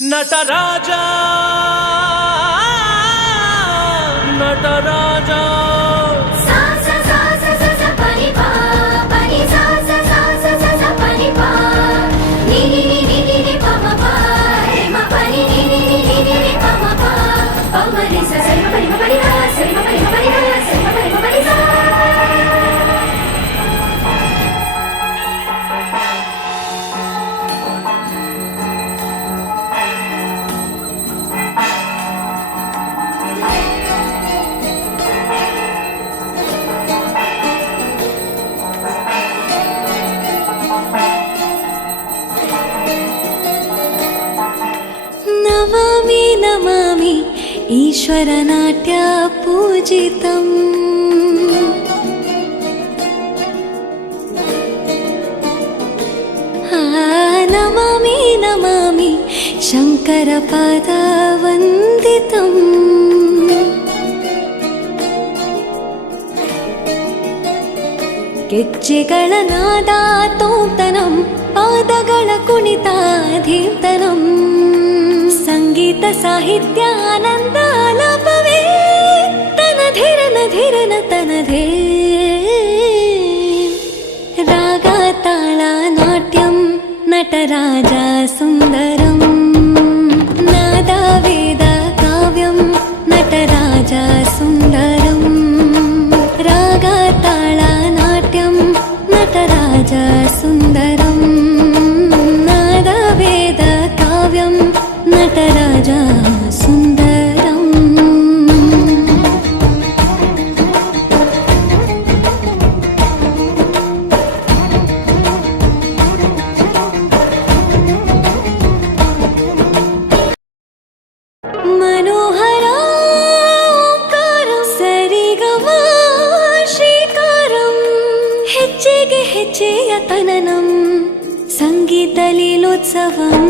ನಟರಾಜ ನಟರಾಜ नमामि नमामि ईश्वरनाट्य पूजितम् नमामि नमामि शङ्करपादवन्दितम् ಗೆಜ್ಜೆಗಳ ನಾದ ತೋಂತನಂ ಪಾದಗಳ ಕುಣಿತಾಧೀರ್ತನಂ ಸಂಗೀತ ಸಾಹಿತ್ಯ ಆನಂದ ಆಲಾಪವೇ ತನಧಿರನ ಧಿರನ ತನಧೇ ರಾಗ ತಾಳ ನಾಟ್ಯಂ ನಟರಾಜ ಸುಂದರಂ ನಾದ ವೇದ ಕಾವ್ಯಂ ನಟರಾಜ ಸುಂದರಂ ರಾಗ ತಾಳ ನಾಟ್ಯಂ ನಟರಾಜ ಸುಂದರಂ ನಾದ ವೇದ ಕಾವ್ಯಂ ನಟರಾಜ ಸುಂದರಂ मनोहर ओंकारं सरिगम ಶ್ರೀಕಾರಂ ಹೆಜ್ಜೆಗೆ ಹೆಜ್ಜೆಯ ತನನಂ ಸಂಗೀತ ಲೀಲೋತ್ಸವಂ